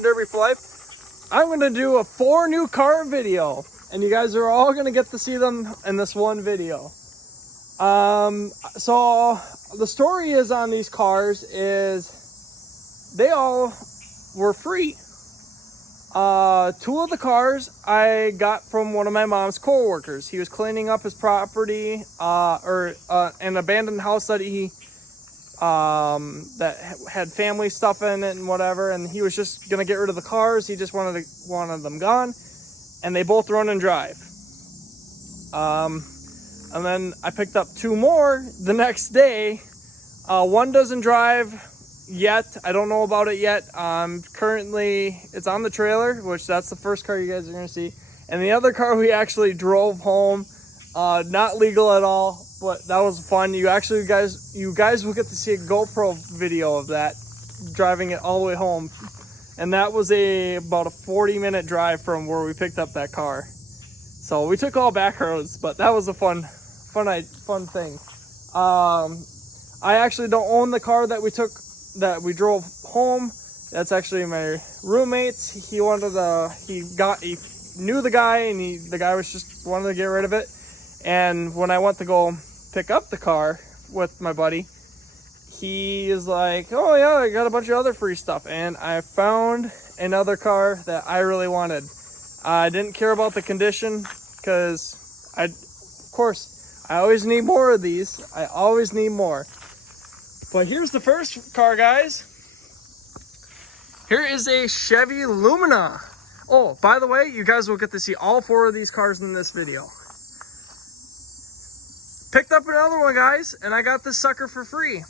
Derby for life. I'm going to do a 4 new car video, and you guys are all going to get to see them in this one video. So the story is on these cars is they all were free. 2 of the cars I got from one of my mom's co-workers. He was cleaning up his property, an abandoned house that he that had family stuff in it and whatever, and he was just gonna get rid of the cars. He just wanted them gone, and they both run and drive. And then I picked up 2 more the next day. One doesn't drive yet. I don't know about it yet. Currently it's on the trailer, which that's the first car you guys are gonna see, and the other car we actually drove home. Not legal at all, but that was fun. You guys will get to see a GoPro video of that, driving it all the way home. And that was about a 40-minute drive from where we picked up that car. So we took all back roads, but that was a fun thing. I actually don't own the car that we drove home. That's actually my roommate's. He knew the guy, and the guy was just wanted to get rid of it. And when I went to go pick up the car with my buddy, he is like, oh yeah, I got a bunch of other free stuff. And I found another car that I really wanted. I didn't care about the condition because I always need more of these. I always need more. But here's the first car, guys. Here is a Chevy Lumina. Oh, by the way, you guys will get to see all 4 of these cars in this video. Picked up another one, guys, and I got this sucker for free.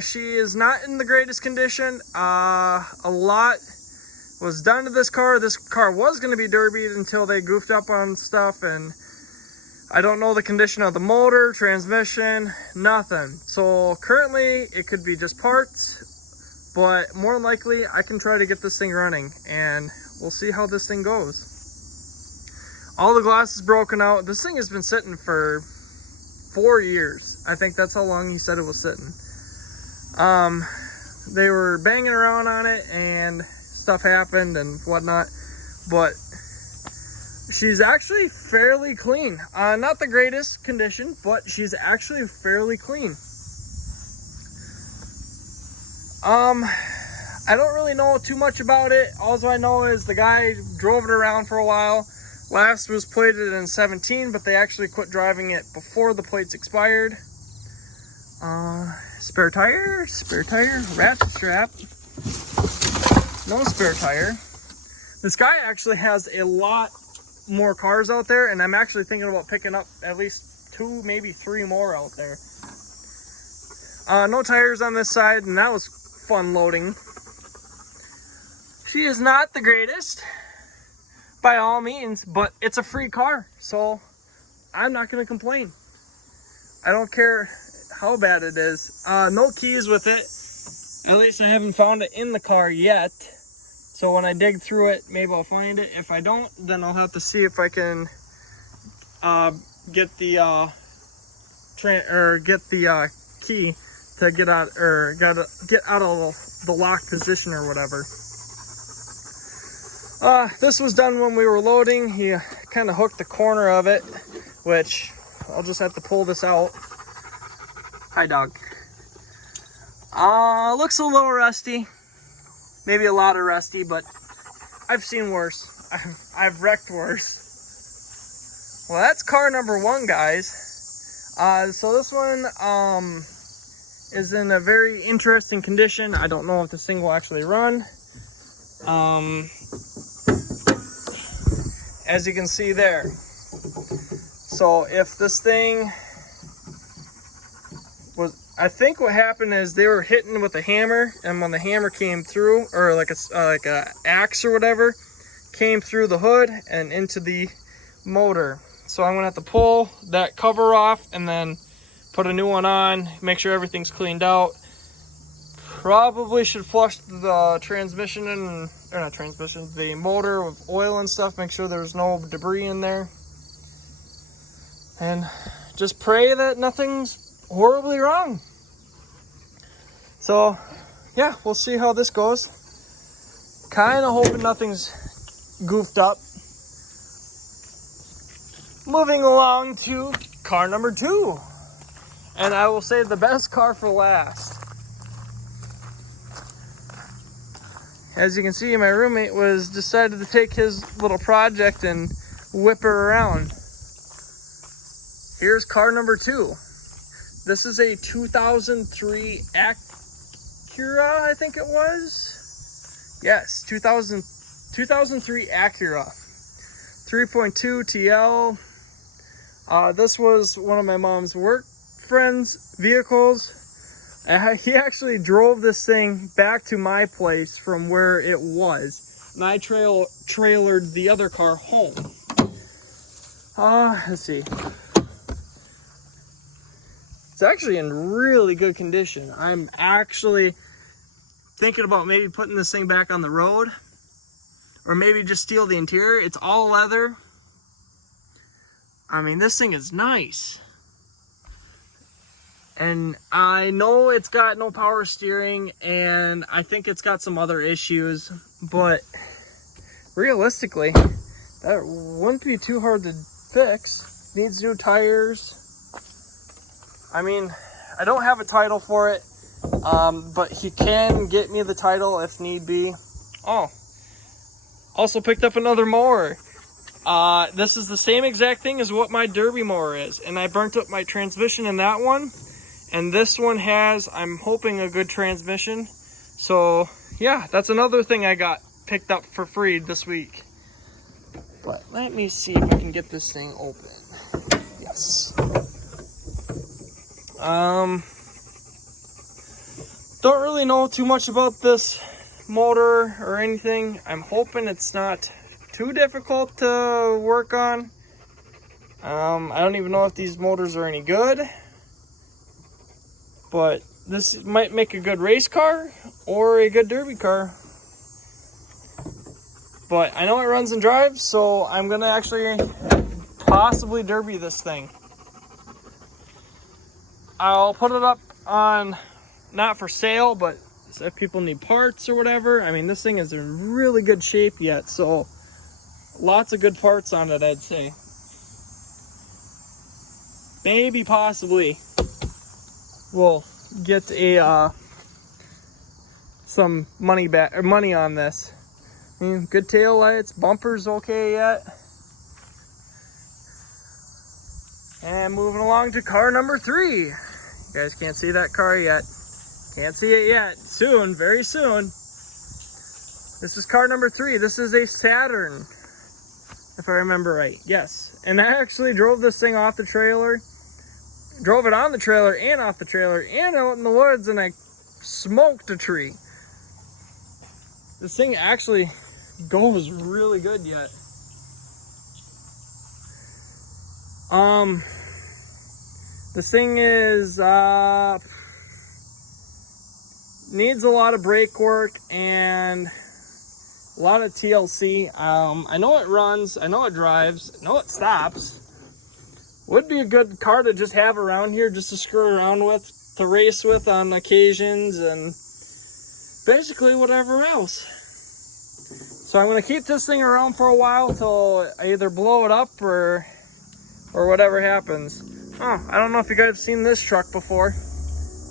She is not in the greatest condition. A lot was done to this car. This car was going to be derbied until they goofed up on stuff, and I don't know the condition of the motor, transmission, nothing. So currently it could be just parts, but more than likely I can try to get this thing running, and we'll see how this thing goes. All the glass is broken out. This thing has been sitting for 4 years. I think that's how long he said it was sitting. They were banging around on it and stuff happened and whatnot, but she's actually fairly clean. Not the greatest condition, but she's actually fairly clean. I don't really know too much about it. All I know is the guy drove it around for a while. Last was plated in 17, but they actually quit driving it before the plates expired. Spare tire, ratchet strap, no spare tire. This guy actually has a lot more cars out there, and I'm actually thinking about picking up at least 2, maybe 3 more out there. No tires on this side, and that was fun loading. She is not the greatest by all means, but it's a free car, so I'm not going to complain. I don't care how bad it is. No keys with it. At least I haven't found it in the car yet. So when I dig through it, maybe I'll find it. If I don't, then I'll have to see if I can get the key to get out, or get out of the lock position or whatever. This was done when we were loading. He kind of hooked the corner of it, which I'll just have to pull this out. Hi, dog. Looks a little rusty. Maybe a lot of rusty, but I've seen worse. I've wrecked worse. Well, that's car number 1, guys. So this one is in a very interesting condition. I don't know if this thing will actually run. As you can see there. So if this thing was, I think what happened is they were hitting with a hammer, and when the hammer came through, or like a axe or whatever, came through the hood and into the motor. So I'm gonna have to pull that cover off and then put a new one on, make sure everything's cleaned out. Probably should flush the transmission the motor with oil and stuff, make sure there's no debris in there. And just pray that nothing's horribly wrong. So yeah, we'll see how this goes. Kind of hoping nothing's goofed up. Moving along to car number 2. And I will say the best car for last. As you can see, my roommate decided to take his little project and whip her around. Here's car number 2. This is a 2003 Acura, I think it was. Yes, 2003 Acura. 3.2 TL. This was one of my mom's work friend's vehicles. He actually drove this thing back to my place from where it was, and I trailered the other car home. Let's see. It's actually in really good condition. I'm actually thinking about maybe putting this thing back on the road, or maybe just steal the interior. It's all leather. I mean, this thing is nice. And I know it's got no power steering, and I think it's got some other issues, but realistically, that wouldn't be too hard to fix. Needs new tires. I mean, I don't have a title for it, but he can get me the title if need be. Oh, also picked up another mower. This is the same exact thing as what my Derby mower is, and I burnt up my transmission in that one. And this one has, I'm hoping, a good transmission. So, yeah, that's another thing I got picked up for free this week. But let me see if I can get this thing open. Yes. Don't really know too much about this motor or anything. I'm hoping it's not too difficult to work on. I don't even know if these motors are any good. But this might make a good race car or a good derby car. But I know it runs and drives, so I'm gonna actually possibly derby this thing. I'll put it up on, not for sale, but if people need parts or whatever. I mean, this thing is in really good shape yet, so lots of good parts on it, I'd say. Maybe possibly we'll get a some money back or money on this. I mean, good tail lights, bumpers okay yet. And moving along to car number 3. You guys can't see that car yet. Can't see it yet. Soon, very soon. This is car number 3. This is a Saturn, if I remember right. Yes. And I actually drove this thing off the trailer. Drove it on the trailer and off the trailer and out in the woods, and I smoked a tree. This thing actually goes really good yet. This thing is needs a lot of brake work and a lot of TLC. I know it runs, I know it drives, I know it stops. Would be a good car to just have around here, just to screw around with, to race with on occasions, and basically whatever else. So I'm going to keep this thing around for a while till I either blow it up or whatever happens. Oh, I don't know if you guys have seen this truck before.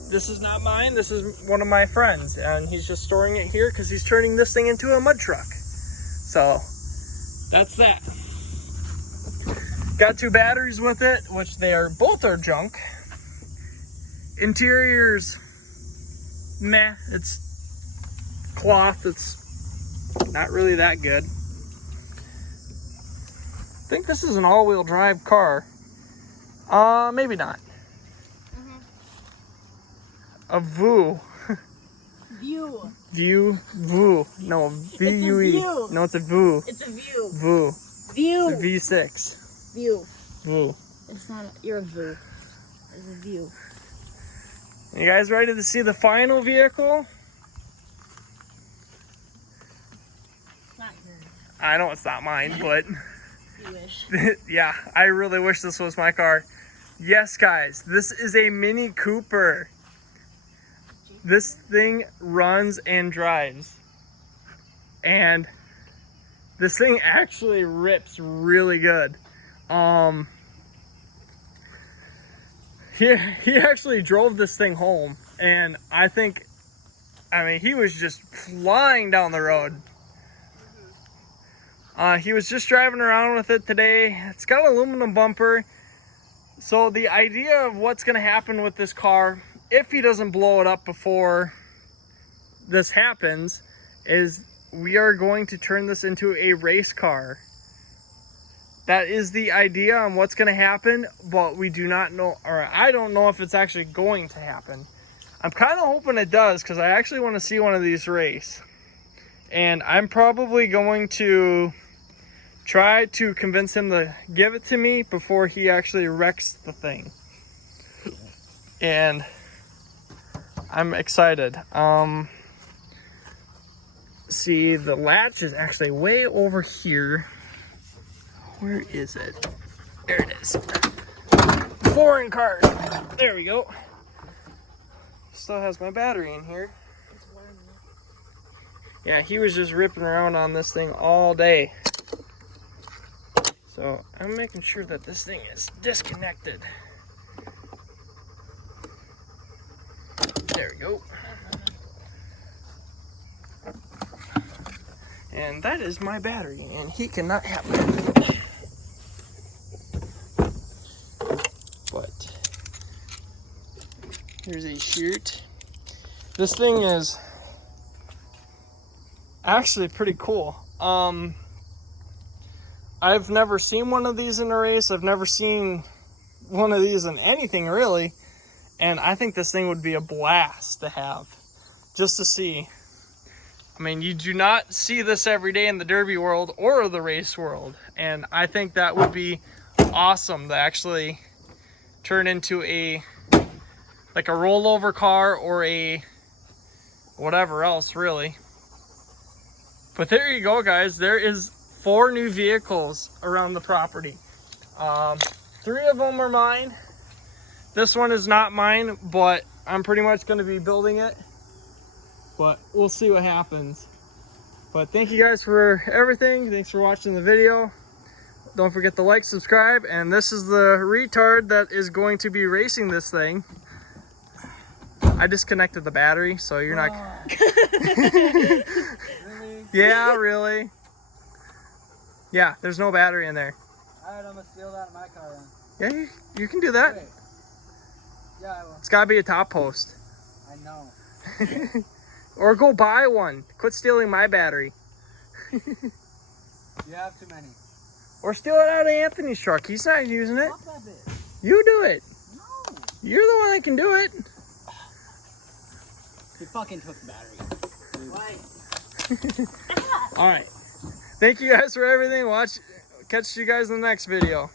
This is not mine. This is one of my friends, and he's just storing it here because he's turning this thing into a mud truck. So that's that. Got 2 batteries with it, which both are junk. Interior's meh. It's cloth. It's not really that good. I think this is an all-wheel drive car. Maybe not. A VU. VU. No, VUE. No, it's a VU. It's a view. VU. View. It's a V6. View. VU. It's not. You're a view. It's a view. You guys ready to see the final vehicle? It's not yours. I know it's not mine, but You wish. yeah, I really wish this was my car. Yes, guys, this is a Mini Cooper. This thing runs and drives. and this thing actually rips really good. He actually drove this thing home, and I mean, he was just flying down the road. He was just driving around with it today. It's got an aluminum bumper. So the idea of what's going to happen with this car, if he doesn't blow it up before this happens, is we are going to turn this into a race car. That is the idea on what's going to happen, but we do not know, or I don't know if it's actually going to happen. I'm kind of hoping it does, because I actually want to see one of these race. And I'm probably going to try to convince him to give it to me before he actually wrecks the thing. And I'm excited. See, the latch is actually way over here. Where is it? There it is. Foreign card. There we go. Still has my battery in here. Yeah, he was just ripping around on this thing all day. So I'm making sure that this thing is disconnected. There we go. And that is my battery, and he cannot have it. But here's a shirt. This thing is actually pretty cool. I've never seen one of these in a race. I've never seen one of these in anything really. And I think this thing would be a blast to have, just to see. I mean, you do not see this every day in the derby world or the race world. And I think that would be awesome to actually turn into like a rollover car or a whatever else really. But there you go, guys. There is 4 new vehicles around the property. 3 of them are mine. This one is not mine, but I'm pretty much going to be building it. But we'll see what happens. But thank you guys for everything. Thanks for watching the video. Don't forget to like, subscribe, and this is the retard that is going to be racing this thing. I disconnected the battery, so you're not... Really? Yeah, really. Yeah, there's no battery in there. Alright, I'm gonna steal that in my car then. Yeah, you can do that. Wait. Yeah, I will. It's gotta be a top post. I know. Or go buy one. Quit stealing my battery. You have too many. Or steal it out of Anthony's truck. He's not using it. Stop that bitch. You do it. No. You're the one that can do it. He fucking took the battery. Why? All right. Thank you guys for everything. Catch you guys in the next video.